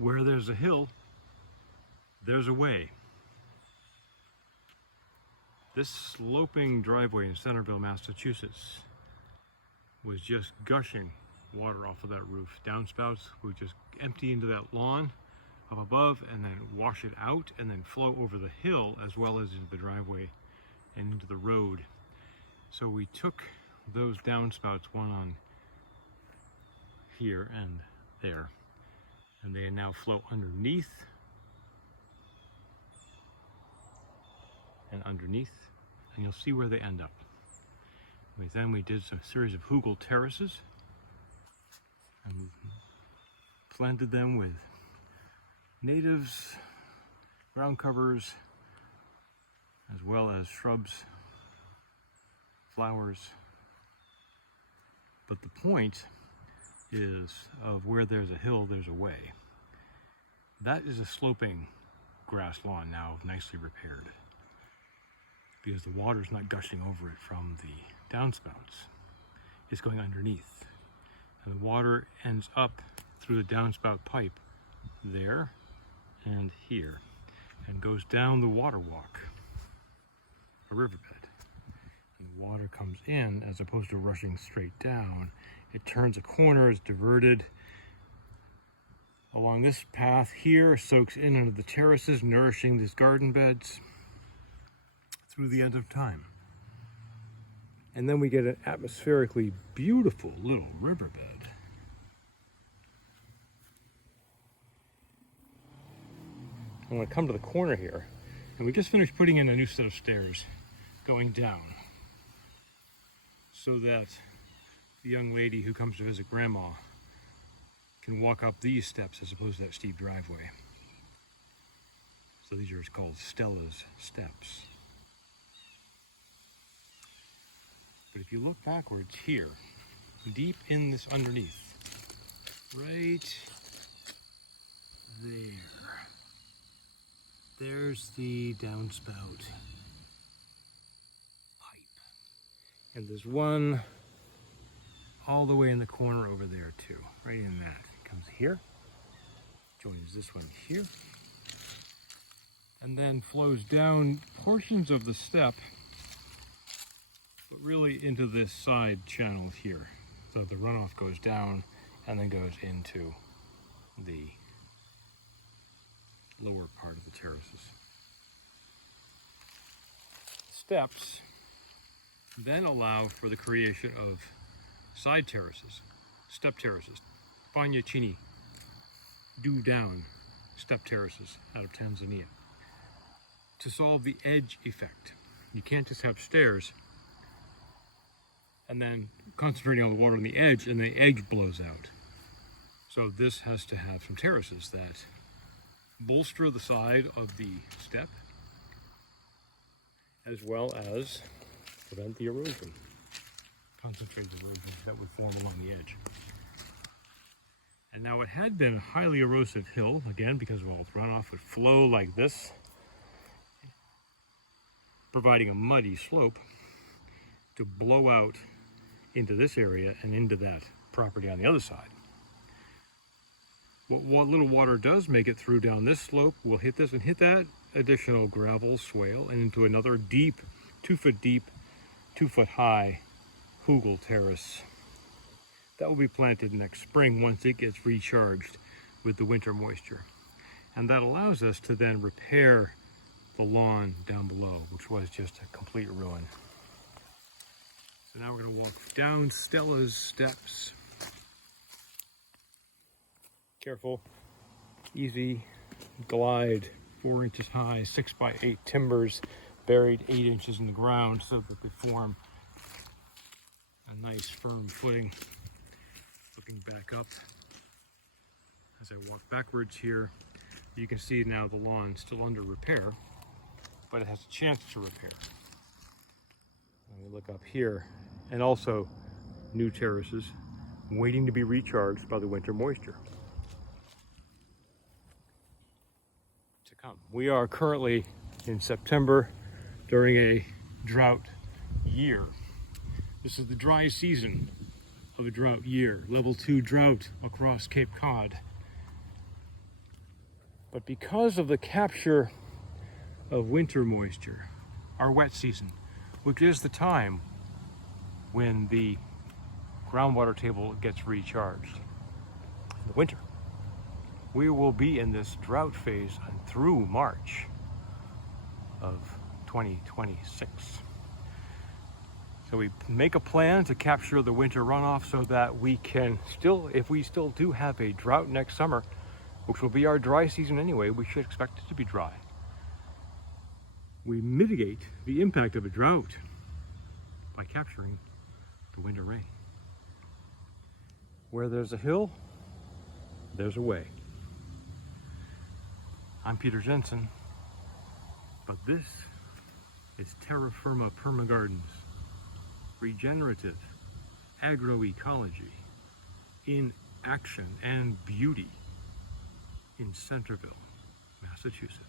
Where there's a hill, there's a way. This sloping driveway in Centerville, Massachusetts was just gushing water off of that roof. Downspouts would just empty into that lawn up above and then wash it out and then flow over the hill as well as into the driveway and into the road. So we took those downspouts, one on here and there, and they now flow underneath and underneath, and you'll see where they end up. Then we did some series of Hugel terraces and planted them with natives, ground covers, as well as shrubs, flowers. But the point is, of where there's a hill, there's a way. That is a sloping grass lawn now, nicely repaired, because the water's not gushing over it from the downspouts. It's going underneath. And the water ends up through the downspout pipe there and here, and goes down the water walk, a riverbed. And the water comes in as opposed to rushing straight down. It turns a corner, is diverted along this path here, soaks in under the terraces, nourishing these garden beds through the end of time. And then we get an atmospherically beautiful little riverbed. I'm going to come to the corner here, and we just finished putting in a new set of stairs going down so that the young lady who comes to visit Grandma can walk up these steps as opposed to that steep driveway. So these are called Stella's steps. But if you look backwards here, deep in this underneath, right there, there's the downspout pipe. And there's one all the way in the corner over there too, right in that. It comes here, joins this one here, and then flows down portions of the step, but really into this side channel here. So the runoff goes down and then goes into the lower part of the terraces. Steps then allow for the creation of side terraces, step terraces, Fagnaccini, do down step terraces out of Tanzania, to solve the edge effect. You can't just have stairs and then concentrating on the water on the edge and the edge blows out. So this has to have some terraces that bolster the side of the step as well as prevent the erosion, concentrated erosion that would form along the edge. And now it had been a highly erosive hill, again, because of all the runoff would flow like this, providing a muddy slope to blow out into this area and into that property on the other side. What little water does make it through down this slope will hit this and hit that additional gravel swale and into another deep, 2 foot deep, 2 foot high Hugel terrace. That will be planted next spring once it gets recharged with the winter moisture. And that allows us to then repair the lawn down below, which was just a complete ruin. So now we're going to walk down Stella's steps. Careful, easy glide, 4 inches high, 6 by 8 timbers buried 8 inches in the ground so that they form a nice firm footing. Looking back up, as I walk backwards here, you can see now the lawn is still under repair, but it has a chance to repair. And we look up here, and also new terraces waiting to be recharged by the winter moisture to come. We are currently in September during a drought year. This is the dry season of a drought year, level 2 drought across Cape Cod. But because of the capture of winter moisture, our wet season, which is the time when the groundwater table gets recharged in the winter, we will be in this drought phase through March of 2026. So we make a plan to capture the winter runoff so that we can still, if we still do have a drought next summer, which will be our dry season anyway, we should expect it to be dry. We mitigate the impact of a drought by capturing the winter rain. Where there's a hill, there's a way. I'm Peter Jensen, but this is Terra Firma Permagardens, regenerative agroecology in action and beauty in Centerville, Massachusetts.